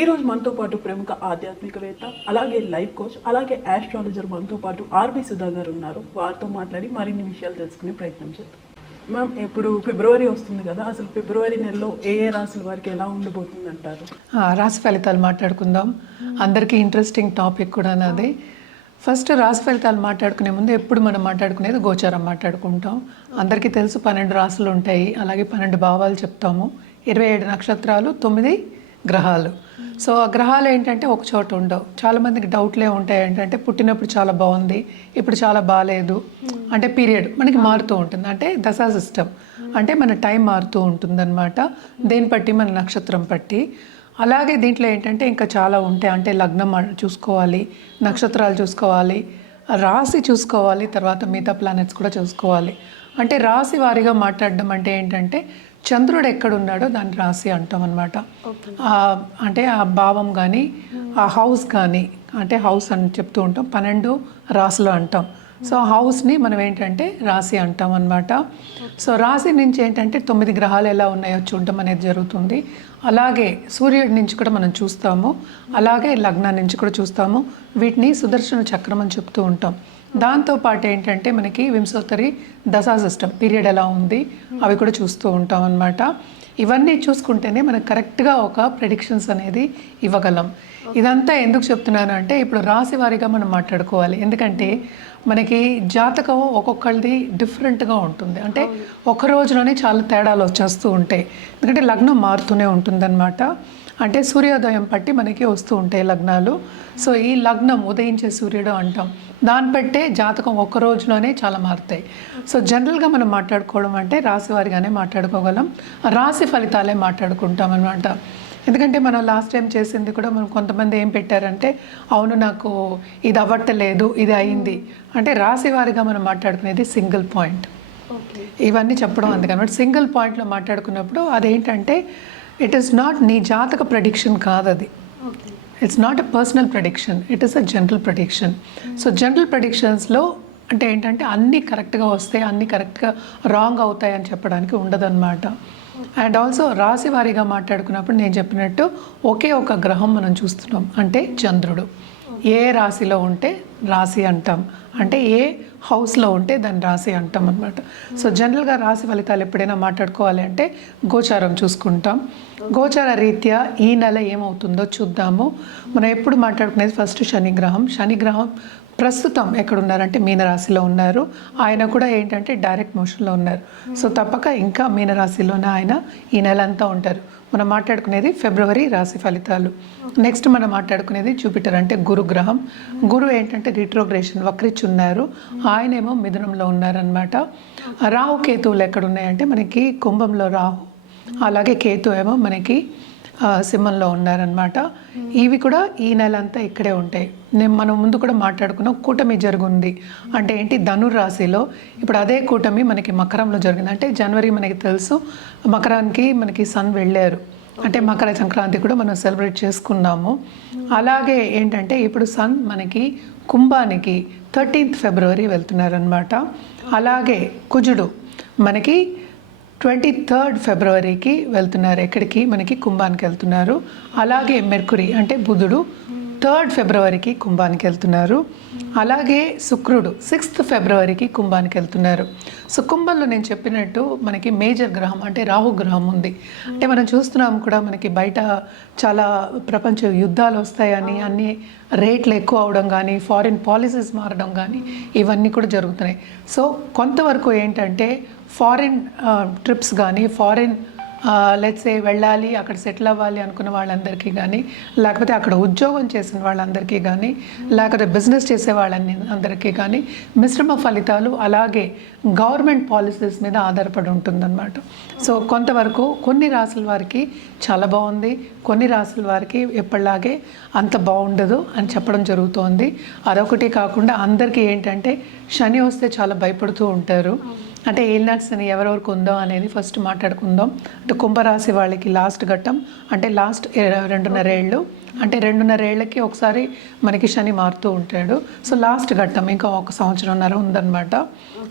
ఈ రోజు మనతో పాటు ప్రముఖ ఆధ్యాత్మికవేత్త, అలాగే లైఫ్ కోచ్, అలాగే ఆస్ట్రాలజర్ మనతో పాటు ఆర్బి సుధా గారు ఉన్నారు. వారితో మాట్లాడి మరిన్ని విషయాలు తెలుసుకునే ప్రయత్నం చేద్దాం. మ్యామ్, ఇప్పుడు ఫిబ్రవరి వస్తుంది కదా, అసలు ఫిబ్రవరి నెలలో ఏ ఏ రాశుల వారికి ఎలా ఉండబోతుంది అంటారు? రాశి ఫలితాలు మాట్లాడుకుందాం. అందరికీ ఇంట్రెస్టింగ్ టాపిక్ కూడా నాది. ఫస్ట్ రాశి ఫలితాలు మాట్లాడుకునే ముందు ఎప్పుడు మనం మాట్లాడుకునేది గోచారం మాట్లాడుకుంటాం. అందరికీ తెలుసు 12 రాశులు ఉంటాయి, అలాగే 12 భావాలు చెప్తాము, 27 నక్షత్రాలు, 9 గ్రహాలు. సో ఆ గ్రహాలు ఏంటంటే ఒక చోట ఉండవు. చాలామందికి డౌట్లే ఉంటాయి ఏంటంటే పుట్టినప్పుడు చాలా బాగుంది, ఇప్పుడు చాలా బాగాలేదు, అంటే పీరియడ్ మనకి మారుతూ ఉంటుంది, అంటే దశా సిస్టమ్ అంటే మన టైం మారుతూ ఉంటుందన్నమాట, దేని బట్టి మన నక్షత్రం బట్టి. అలాగే దీంట్లో ఏంటంటే ఇంకా చాలా ఉంటాయి, అంటే లగ్నం చూసుకోవాలి, నక్షత్రాలు చూసుకోవాలి, రాశి చూసుకోవాలి, తర్వాత మిగతా ప్లానెట్స్ కూడా చూసుకోవాలి. అంటే రాశి వారీగా మాట్లాడడం అంటే ఏంటంటే చంద్రుడు ఎక్కడున్నాడో దాన్ని రాశి అంటాం అనమాట. అంటే ఆ భావం కానీ ఆ హౌస్ కానీ, అంటే హౌస్ అని చెప్తూ ఉంటాం, 12 రాశులు అంటాం. సో హౌస్ని మనం ఏంటంటే రాశి అంటాం అనమాట. సో రాశి నుంచి ఏంటంటే 9 గ్రహాలు ఎలా ఉన్నాయో చూడడం అనేది జరుగుతుంది. అలాగే సూర్యుడి నుంచి కూడా మనం చూస్తాము, అలాగే లగ్నం నుంచి కూడా చూస్తాము. వీటిని సుదర్శన చక్రం అని చెప్తూ ఉంటాం. దాంతోపాటు ఏంటంటే మనకి వింశోత్తరి దశా సిస్టమ్ పీరియడ్ ఎలా ఉంది అవి కూడా చూస్తూ ఉంటాం అన్నమాట. ఇవన్నీ చూసుకుంటేనే మనకు కరెక్ట్గా ఒక ప్రెడిక్షన్స్ అనేది ఇవ్వగలం. ఇదంతా ఎందుకు చెప్తున్నాను అంటే ఇప్పుడు రాశి వారీగా మనం మాట్లాడుకోవాలి. ఎందుకంటే మనకి జాతకం ఒక్కొక్కరిది డిఫరెంట్గా ఉంటుంది, అంటే ఒక రోజులోనే చాలా తేడాలు వచ్చేస్తూ ఉంటాయి. ఎందుకంటే లగ్నం మారుతూనే ఉంటుందన్నమాట. అంటే సూర్యోదయం బట్టి మనకి వస్తూ ఉంటాయి లగ్నాలు. సో ఈ లగ్నం ఉదయించే సూర్యుడు అంటాం, దాన్ని బట్టే జాతకం ఒక్క రోజులోనే చాలా మారుతాయి. సో జనరల్గా మనం మాట్లాడుకోవడం అంటే రాశి వారిగానే మాట్లాడుకోగలం, రాశి ఫలితాలే మాట్లాడుకుంటాం అనమాట. ఎందుకంటే మనం లాస్ట్ టైం చేసింది కూడా మనం కొంతమంది ఏం పెట్టారంటే అవును నాకు ఇది అవ్వట్లేదు, ఇది అయింది అంటే రాశి వారిగా మనం మాట్లాడుకునేది సింగిల్ పాయింట్. ఇవన్నీ చెప్పడం అందుకనమాట. సింగిల్ పాయింట్లో మాట్లాడుకున్నప్పుడు అదేంటంటే ఇట్ ఈస్ నాట్ నీ జాతక ప్రెడిక్షన్ కాదు, అది it's not a personal prediction, it is a general prediction. So general ప్రెడిక్షన్స్లో అంటే ఏంటంటే అన్నీ కరెక్ట్గా వస్తాయి, అన్నీ కరెక్ట్గా రాంగ్ అవుతాయి అని చెప్పడానికి ఉండదన్నమాట. అండ్ ఆల్సో రాశి వారీగా మాట్లాడుకున్నప్పుడు నేను చెప్పినట్టు ఒకే ఒక గ్రహం మనం చూస్తున్నాం, అంటే చంద్రుడు. ఏ రాశిలో ఉంటే రాశి అంటాం, అంటే ఏ హౌస్లో ఉంటే దాన్ని రాశి అంటాం అనమాట. సో జనరల్గా రాశి ఫలితాలు ఎప్పుడైనా మాట్లాడుకోవాలి అంటే గోచారం చూసుకుంటాం. గోచార రీత్యా ఈ నెల ఏమవుతుందో చూద్దాము. మనం ఎప్పుడు మాట్లాడుకునేది ఫస్ట్ శనిగ్రహం. శనిగ్రహం ప్రస్తుతం ఎక్కడున్నారంటే మీనరాశిలో ఉన్నారు. ఆయన కూడా ఏంటంటే డైరెక్ట్ మోషన్లో ఉన్నారు. సో తప్పక ఇంకా మీనరాశిలోనే ఆయన ఈ నెల అంతా ఉంటారు. మనం మాట్లాడుకునేది ఫిబ్రవరి రాశి ఫలితాలు. నెక్స్ట్ మనం మాట్లాడుకునేది జూపిటర్, అంటే గురుగ్రహం. గురు ఏంటంటే రిట్రోగ్రేషన్ వక్రించి ఉన్నారు, ఆయనేమో మిథునంలో ఉన్నారనమాట. రాహు కేతువులు ఎక్కడున్నాయంటే మనకి కుంభంలో రాహు, అలాగే కేతు ఏమో మనకి సింహంలో ఉన్నారనమాట. ఇవి కూడా ఈ నెల అంతా ఇక్కడే ఉంటాయి. మనం ముందు కూడా మాట్లాడుకున్నాం, కూటమి జరుగుంది అంటే ఏంటి ధనురాశిలో. ఇప్పుడు అదే కూటమి మనకి మకరంలో జరిగింది. అంటే జనవరి మనకి తెలుసు మకరానికి మనకి సన్ వెళ్ళారు, అంటే మకర సంక్రాంతి కూడా మనం సెలబ్రేట్ చేసుకున్నాము. అలాగే ఏంటంటే ఇప్పుడు సన్ మనకి కుంభానికి 13th ఫిబ్రవరి వెళ్తున్నారనమాట. అలాగే కుజుడు మనకి 23rd ఫిబ్రవరికి వెళ్తున్నారు, ఎక్కడికి మనకి కుంభానికి వెళ్తున్నారు. అలాగే మెర్కురీ అంటే బుధుడు 3rd ఫిబ్రవరికి కుంభానికి వెళ్తున్నారు. అలాగే శుక్రుడు 6th ఫిబ్రవరికి కుంభానికి వెళ్తున్నారు. సో కుంభంలో నేను చెప్పినట్టు మనకి మేజర్ గ్రహం అంటే రాహు గ్రహం ఉంది. అంటే మనం చూస్తున్నాం కూడా మనకి బయట చాలా ప్రపంచ యుద్ధాలు వస్తాయని, అన్ని రేట్లు ఎక్కువ అవడం కానీ, ఫారిన్ పాలసీస్ మారడం కానీ ఇవన్నీ కూడా జరుగుతున్నాయి. సో కొంతవరకు ఏంటంటే ఫారిన్ ట్రిప్స్ కానీ, ఫారిన్ లెట్స్ సే వెళ్ళాలి, అక్కడ సెటిల్ అవ్వాలి అనుకున్న వాళ్ళందరికీ కానీ, లేకపోతే అక్కడ ఉద్యోగం చేసిన వాళ్ళందరికీ కానీ, లేకపోతే బిజినెస్ చేసే అందరికీ కానీ మిశ్రమ ఫలితాలు, అలాగే గవర్నమెంట్ పాలసీస్ మీద ఆధారపడి ఉంటుందన్నమాట. సో కొంతవరకు కొన్ని రాసుల వారికి చాలా బాగుంది, కొన్ని రాసుల వారికి ఎప్పటిలాగే అంత బాగుండదు అని చెప్పడం జరుగుతోంది. అదొకటి కాకుండా అందరికీ ఏంటంటే శని వస్తే చాలా భయపడుతూ ఉంటారు. అంటే ఏలినాటి శని ఎవరెవరికి ఉందో అనేది ఫస్ట్ మాట్లాడుకుందాం. అంటే కుంభరాశి వాళ్ళకి లాస్ట్ ఘట్టం, అంటే లాస్ట్ 2.5 ఏళ్ళు. అంటే 2.5 ఏళ్ళకి ఒకసారి మనకి శని మారుతూ ఉంటాడు. సో లాస్ట్ ఘట్టం ఇంకా 1 సంవత్సరంన్నర ఉందన్నమాట.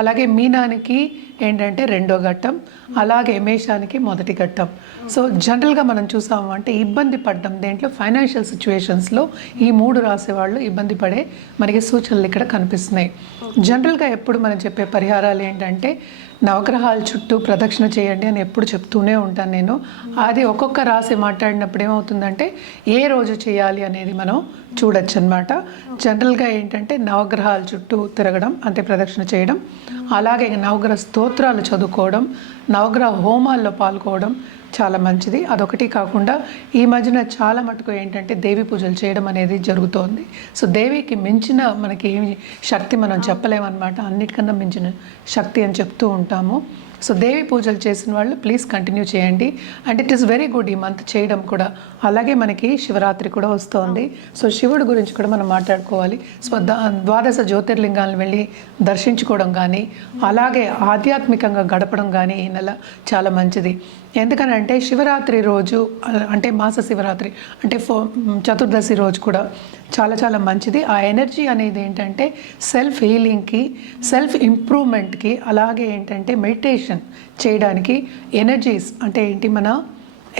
అలాగే మీనానికి ఏంటంటే 2వ ఘట్టం, అలాగే మేషానికి 1వ ఘట్టం. సో జనరల్గా మనం చూసాము అంటే ఇబ్బంది పడ్డం దేంట్లో ఫైనాన్షియల్ సిచ్యువేషన్స్లో ఈ 3 రాసే వాళ్ళు ఇబ్బంది పడే మనకి సూచనలు ఇక్కడ కనిపిస్తున్నాయి. జనరల్గా ఎప్పుడు మనం చెప్పే పరిహారాలు ఏంటంటే నవగ్రహాల చుట్టూ ప్రదక్షిణ చేయండి అని ఎప్పుడు చెప్తూనే ఉంటాను నేను. అది ఒక్కొక్క రాశి మాట్లాడినప్పుడు ఏమవుతుందంటే ఏ రోజు చేయాలి అనేది మనం చూడొచ్చు అనమాట. జనరల్గా ఏంటంటే నవగ్రహాల చుట్టూ తిరగడం అంటే ప్రదక్షిణ చేయడం, అలాగే నవగ్రహ స్తోత్రాలు చదువుకోవడం, నవగ్రహ హోమాల్లో పాల్గొవడం చాలా మంచిది. అదొకటి కాకుండా ఈ మధ్యన చాలా మటుకు ఏంటంటే దేవి పూజలు చేయడం అనేది జరుగుతోంది. సో దేవికి మించిన మనకి ఏమి శక్తి మనం చెప్పలేమన్నమాట. అన్నిటికన్నా మించిన శక్తి అని చెప్తూ ఉంటాము. సో దేవి పూజలు చేసిన వాళ్ళు ప్లీజ్ కంటిన్యూ చేయండి. And it is very good ఈ మంత్ చేయడం కూడా. అలాగే మనకి శివరాత్రి కూడా వస్తోంది. సో శివుడి గురించి కూడా మనం మాట్లాడుకోవాలి. సో ద్వాదశ జ్యోతిర్లింగాలను వెళ్ళి దర్శించుకోవడం కానీ, అలాగే ఆధ్యాత్మికంగా గడపడం కానీ ఈ నెల చాలా మంచిది. ఎందుకనంటే శివరాత్రి రోజు అంటే మాస శివరాత్రి అంటే చతుర్దశి రోజు కూడా చాలా చాలా మంచిది. ఆ ఎనర్జీ అనేది ఏంటంటే సెల్ఫ్ హీలింగ్కి, సెల్ఫ్ ఇంప్రూవ్మెంట్కి, అలాగే ఏంటంటే మెడిటేషన్ చేయడానికి ఎనర్జీస్ అంటే ఏంటి మన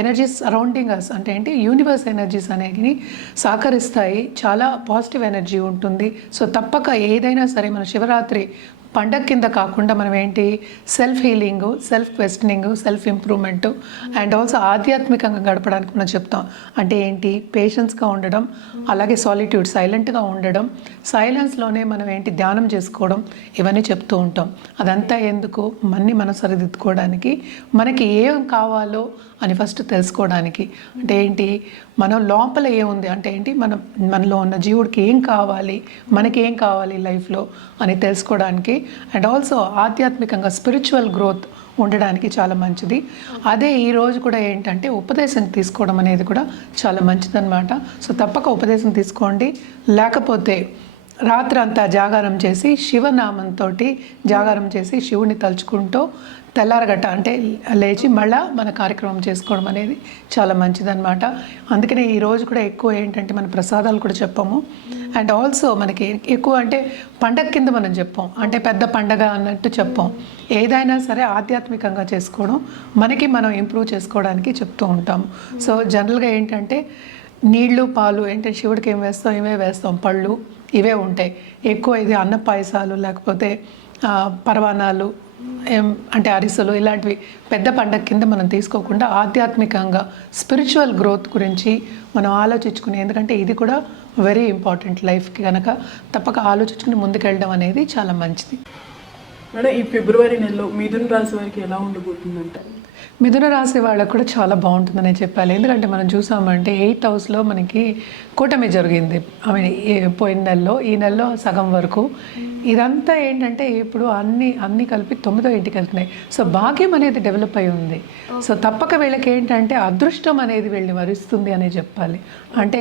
ఎనర్జీస్ సరౌండింగ్ అస్ అంటే ఏంటి యూనివర్స్ ఎనర్జీస్ అనేవి సహకరిస్తాయి. చాలా పాజిటివ్ ఎనర్జీ ఉంటుంది. సో తప్పక ఏదైనా సరే మన శివరాత్రి పండగ కింద కాకుండా మనం ఏంటి self healing, self questioning, self improvement and also ఆధ్యాత్మికంగా గడపడానికి మనం చెప్తాం. అంటే ఏంటి పేషెన్స్గా ఉండడం, అలాగే సాలిట్యూడ్ సైలెంట్గా ఉండడం, సైలెన్స్లోనే మనం ఏంటి ధ్యానం చేసుకోవడం, ఇవన్నీ చెప్తూ ఉంటాం. అదంతా ఎందుకు మనం సరిదిద్దుకోవడానికి, మనకి ఏం కావాలో అని ఫస్ట్ తెలుసుకోవడానికి. అంటే ఏంటి మనం లోపల ఏముంది అంటే ఏంటి మనలో ఉన్న జీవుడికి ఏం కావాలి, మనకి ఏం కావాలి లైఫ్లో అని తెలుసుకోవడానికి అండ్ ఆల్సో ఆధ్యాత్మికంగా స్పిరిచువల్ గ్రోత్ ఉండడానికి చాలా మంచిది. అదే ఈరోజు కూడా ఏంటంటే ఉపదేశం తీసుకోవడం అనేది కూడా చాలా మంచిదన్నమాట. సో తప్పక ఉపదేశం తీసుకోండి. లేకపోతే రాత్రంతా జాగారం చేసి శివనామంతో జాగారం చేసి శివుని తలుచుకుంటూ తెల్లారగట్ట అంటే లేచి మళ్ళా మన కార్యక్రమం చేసుకోవడం అనేది చాలా మంచిదన్నమాట. అందుకనే ఈరోజు కూడా ఎక్కువ ఏంటంటే మన ప్రసాదాలు కూడా చెప్పాము. అండ్ ఆల్సో మనకి ఎక్కువ అంటే పండగ కింద మనం చెప్పాం, అంటే పెద్ద పండగ అన్నట్టు చెప్పాం. ఏదైనా సరే ఆధ్యాత్మికంగా చేసుకోవడం, మనకి మనం ఇంప్రూవ్ చేసుకోవడానికి చెప్తూ ఉంటాము. సో జనరల్గా ఏంటంటే నీళ్లు పాలు ఏంటంటే శివుడికి ఏం వేస్తాం, ఇవే వేస్తాం, పళ్ళు ఇవే ఉంటాయి ఎక్కువ. ఇది అన్న పాయసాలు లేకపోతే పరవానాలు అంటే అరిసెలు ఇలాంటివి పెద్ద పండగ కింద మనం తీసుకోకుండా ఆధ్యాత్మికంగా స్పిరిచువల్ గ్రోత్ గురించి మనం ఆలోచించుకుని, ఎందుకంటే ఇది కూడా వెరీ ఇంపార్టెంట్ లైఫ్కి కనుక తప్పక ఆలోచించుకుని ముందుకెళ్ళడం అనేది చాలా మంచిది. మేడం ఈ ఫిబ్రవరి నెలలో మిథున రాశి వారికి ఎలా ఉండబోతుందంటే? మిథున రాశి వాళ్ళకు కూడా చాలా బాగుంటుందని చెప్పాలి. ఎందుకంటే మనం చూసామంటే 8th హౌస్లో మనకి కూటమి జరిగింది. పోయిన నెలలో, ఈ నెలలో సగం వరకు. ఇదంతా ఏంటంటే ఇప్పుడు అన్నీ కలిపి 9వ ఇంటికి వెళ్తున్నాయి. సో భాగ్యం అనేది డెవలప్ అయి ఉంది. సో తప్పక వీళ్ళకి ఏంటంటే అదృష్టం అనేది వీళ్ళని వరిస్తుంది అనే చెప్పాలి. అంటే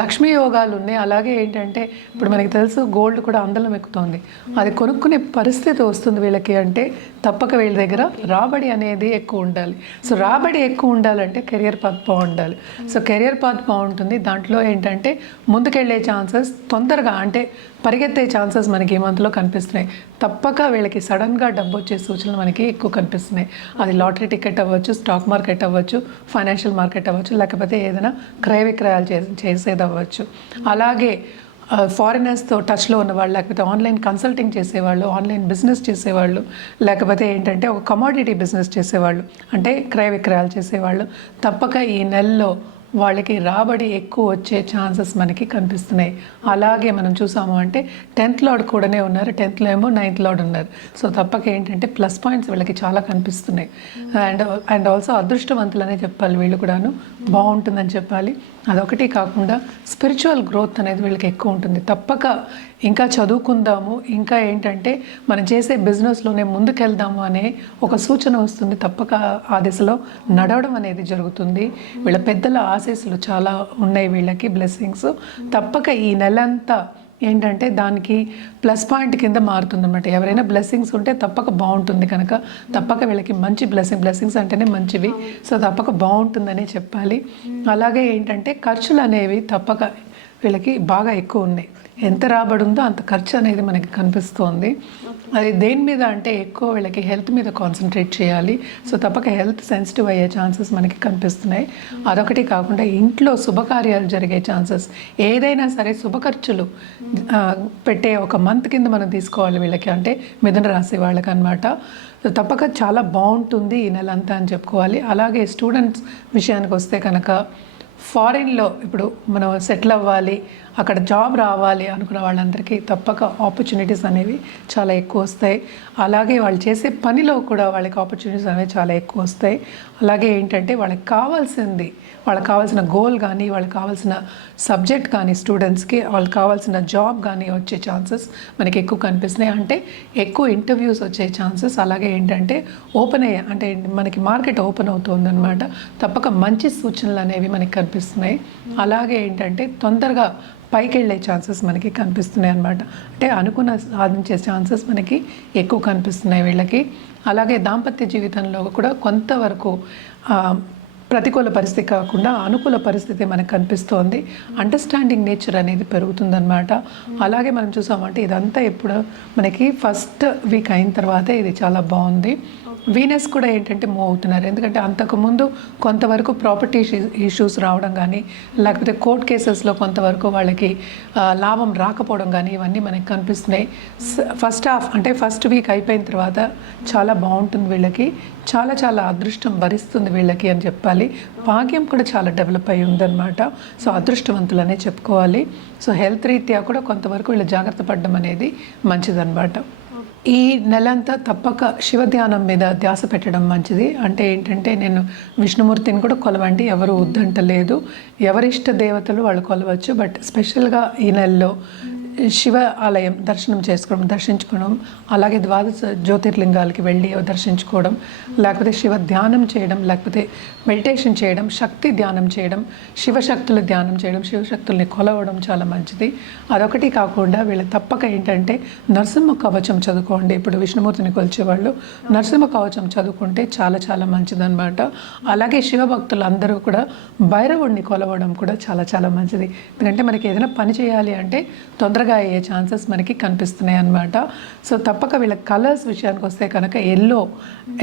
లక్ష్మీ యోగాలు ఉన్నాయి. అలాగే ఏంటంటే ఇప్పుడు మనకి తెలుసు గోల్డ్ కూడా అందలం ఎక్కుతోంది. అది కొనుక్కునే పరిస్థితి వస్తుంది వీళ్ళకి. అంటే తప్పక వీళ్ళ దగ్గర రాబడి అనేది ఎక్కువ ఉండాలి. సో రాబడి ఎక్కువ ఉండాలంటే కెరియర్ పాత్ బాగుండాలి. సో కెరియర్ పాత్ బాగుంటుంది. దాంట్లో ఏంటంటే ముందుకెళ్ళే ఛాన్సెస్ తొందరగా అంటే పరిగెత్తే ఛాన్సెస్ మనకి ఈ మంత్లో కనిపిస్తున్నాయి. తప్పక వీళ్ళకి సడన్గా డబ్బు వచ్చే సూచనలు మనకి ఎక్కువ కనిపిస్తున్నాయి. అది లాటరీ టికెట్ అవ్వచ్చు, స్టాక్ మార్కెట్ అవ్వచ్చు, ఫైనాన్షియల్ మార్కెట్ అవ్వచ్చు, లేకపోతే ఏదైనా క్రయ విక్రయాలు చేసేది అవ్వచ్చు. అలాగే ఫారినర్స్తో టచ్లో ఉన్నవాళ్ళు, లేకపోతే ఆన్లైన్ కన్సల్టింగ్ చేసేవాళ్ళు, ఆన్లైన్ బిజినెస్ చేసేవాళ్ళు, లేకపోతే ఏంటంటే ఒక కమోడిటీ బిజినెస్ చేసేవాళ్ళు అంటే క్రయ విక్రయాలు చేసేవాళ్ళు, తప్పక ఈ నెలలో వాళ్ళకి రాబడి ఎక్కువ వచ్చే ఛాన్సెస్ మనకి కనిపిస్తున్నాయి. అలాగే మనం చూసాము అంటే 10th లార్డ్ కూడానే ఉన్నారు, 10thలో ఏమో 9th లార్డ్ ఉన్నారు. సో తప్పక ఏంటంటే ప్లస్ పాయింట్స్ వీళ్ళకి చాలా కనిపిస్తున్నాయి. అండ్ ఆల్సో అదృష్టవంతులనే చెప్పాలి, వీళ్ళు కూడాను బాగుంటుందని చెప్పాలి. అదొకటి కాకుండా స్పిరిచువల్ గ్రోత్ అనేది వీళ్ళకి ఎక్కువ ఉంటుంది. తప్పక ఇంకా చదువుకుందాము, ఇంకా ఏంటంటే మనం చేసే బిజినెస్లోనే ముందుకెళ్దాము అనే ఒక సూచన వస్తుంది. తప్పక ఆ దిశలో నడవడం అనేది జరుగుతుంది. వీళ్ళ పెద్దల ఆశీస్సులు చాలా ఉన్నాయి వీళ్ళకి, బ్లెస్సింగ్స్. తప్పక ఈ నెలంతా ఏంటంటే దానికి ప్లస్ పాయింట్ కింద మారుతుందన్నమాట. ఎవరైనా బ్లెస్సింగ్స్ ఉంటే తప్పక బాగుంటుంది కనుక తప్పక వీళ్ళకి మంచి బ్లెస్సింగ్స్ అంటేనే మంచివి, సో తప్పక బాగుంటుందనే చెప్పాలి. అలాగే ఏంటంటే ఖర్చులు అనేవి తప్పక వీళ్ళకి బాగా ఎక్కువ ఉన్నాయి. ఎంత రాబడి ఉందో అంత ఖర్చు అనేది మనకి కనిపిస్తోంది. అది దేని మీద అంటే ఎక్కువ వీళ్ళకి హెల్త్ మీద కాన్సన్ట్రేట్ చేయాలి. సో తప్పక హెల్త్ సెన్సిటివ్ అయ్యే ఛాన్సెస్ మనకి కనిపిస్తున్నాయి. అదొకటి కాకుండా ఇంట్లో శుభకార్యాలు జరిగే ఛాన్సెస్, ఏదైనా సరే శుభ ఖర్చులు పెట్టే ఒక మంత్ కింద మనం తీసుకోవాలి వీళ్ళకి, అంటే మిథున రాశి వాళ్ళకి అనమాట. తప్పక చాలా బాగుంటుంది ఈ నెల అంతా అని చెప్పుకోవాలి. అలాగే స్టూడెంట్స్ విషయానికి వస్తే కనుక ఫారిన్లో ఇప్పుడు మనం సెటిల్ అవ్వాలి, అక్కడ జాబ్ రావాలి అనుకున్న వాళ్ళందరికీ తప్పక ఆపర్చునిటీస్ అనేవి చాలా ఎక్కువ వస్తాయి. అలాగే వాళ్ళు చేసే పనిలో కూడా వాళ్ళకి ఆపర్చునిటీస్ అనేవి చాలా ఎక్కువ వస్తాయి. అలాగే ఏంటంటే వాళ్ళకి కావాల్సిన గోల్ కానీ, వాళ్ళకి కావాల్సిన సబ్జెక్ట్ కానీ, స్టూడెంట్స్కి వాళ్ళకి కావాల్సిన జాబ్ కానీ వచ్చే ఛాన్సెస్ మనకి ఎక్కువ కనిపిస్తున్నాయి. అంటే ఎక్కువ ఇంటర్వ్యూస్ వచ్చే ఛాన్సెస్, అలాగే ఏంటంటే అంటే మనకి మార్కెట్ ఓపెన్ అవుతుందన్నమాట. తప్పక మంచి సూచనలు అనేవి మనకి కనిపిస్తున్నాయి. అలాగే ఏంటంటే తొందరగా పైకి వెళ్ళే ఛాన్సెస్ మనకి కనిపిస్తున్నాయి అన్నమాట. అంటే అనుకున్న సాధించే ఛాన్సెస్ మనకి ఎక్కువ కనిపిస్తున్నాయి వీళ్ళకి. అలాగే దాంపత్య జీవితంలో కూడా కొంతవరకు ప్రతికూల పరిస్థితి కాకుండా అనుకూల పరిస్థితి మనకు కనిపిస్తోంది. అండర్స్టాండింగ్ నేచర్ అనేది పెరుగుతుందన్నమాట. అలాగే మనం చూసామంటే ఇదంతా ఎప్పుడు మనకి ఫస్ట్ వీక్ అయిన తర్వాతే ఇది చాలా బాగుంది. వీనస్ కూడా ఏంటంటే మూవ్ అవుతున్నారు. ఎందుకంటే అంతకుముందు కొంతవరకు ప్రాపర్టీ ఇష్యూస్ రావడం కానీ, లేకపోతే కోర్ట్ కేసెస్లో కొంతవరకు వాళ్ళకి లాభం రాకపోవడం కానీ, ఇవన్నీ మనకి కనిపిస్తున్నాయి. ఫస్ట్ హాఫ్ అంటే ఫస్ట్ వీక్ అయిపోయిన తర్వాత చాలా బాగుంటుంది వీళ్ళకి. చాలా అదృష్టం భరిస్తుంది వీళ్ళకి అని చెప్పాలి. భాగ్యం కూడా చాలా డెవలప్ అయ్యి ఉందన్నమాట. సో అదృష్టవంతులనే చెప్పుకోవాలి. సో హెల్త్ రీత్యా కూడా కొంతవరకు వీళ్ళు జాగ్రత్త పడడం అనేది మంచిదన్నమాట. ఈ నెలంతా తప్పక శివ ధ్యానం మీద ధ్యాస పెట్టడం మంచిది. అంటే ఏంటంటే నేను విష్ణుమూర్తిని కూడా కొలవండి, ఎవరు వద్దంటలేదు. ఎవరిష్ట దేవతలు వాళ్ళు కొలవచ్చు. బట్ స్పెషల్గా ఈ నెలలో శివ ఆలయం దర్శించుకోవడం, అలాగే ద్వాదశ జ్యోతిర్లింగాలకి వెళ్ళి దర్శించుకోవడం, లేకపోతే శివ ధ్యానం చేయడం, లేకపోతే మెడిటేషన్ చేయడం, శక్తి ధ్యానం చేయడం, శివశక్తుల ధ్యానం చేయడం, శివశక్తుల్ని కొలవడం చాలా మంచిది. అదొకటి కాకుండా వీళ్ళు తప్పక ఏంటంటే నరసింహ కవచం చదువుకోండి. ఇప్పుడు విష్ణుమూర్తిని కొలిచేవాళ్ళు నరసింహ కవచం చదువుకుంటే చాలా మంచిదన్నమాట. అలాగే శివభక్తులు అందరూ కూడా భైరవుడిని కొలవడం కూడా చాలా మంచిది. ఎందుకంటే మనకి ఏదైనా పని చేయాలి అంటే తొందరగా అయ్యే ఛాన్సెస్ మనకి కనిపిస్తున్నాయి అన్నమాట. సో తప్పక వీళ్ళ కలర్స్ విషయానికి వస్తే కనుక ఎల్లో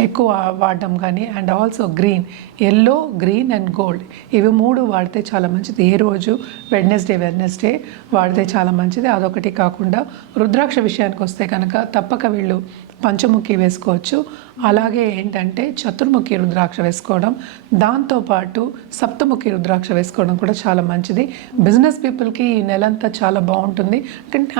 ఎక్కువ వాడడం కానీ, and also green, yellow, green and gold, ఇవి 3 వాడితే చాలా మంచిది. ఏ రోజు వెడ్నెస్డే వాడితే చాలా మంచిది. అదొకటి కాకుండా రుద్రాక్ష విషయానికి వస్తే కనుక తప్పక వీళ్ళు పంచముఖి వేసుకోవచ్చు. అలాగే ఏంటంటే చతుర్ముఖి రుద్రాక్ష వేసుకోవడం, దాంతోపాటు సప్తముఖి రుద్రాక్ష వేసుకోవడం కూడా చాలా మంచిది. బిజినెస్ పీపుల్కి ఈ నెలంతా చాలా బాగుంటుంది.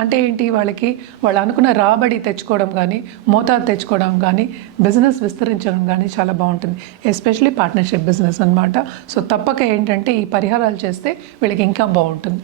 అంటే ఏంటి, వాళ్ళు అనుకున్న రాబడి తెచ్చుకోవడం కానీ, మోతాదు తెచ్చుకోవడం కానీ, బిజినెస్ విస్తరించడం కానీ చాలా బాగుంటుంది. ఎస్పెషలీ పార్ట్నర్షిప్ బిజినెస్ అన్నమాట. సో తప్పక ఏంటంటే ఈ పరిహారాలు చేస్తే వీళ్ళకి ఇంకా బాగుంటుంది.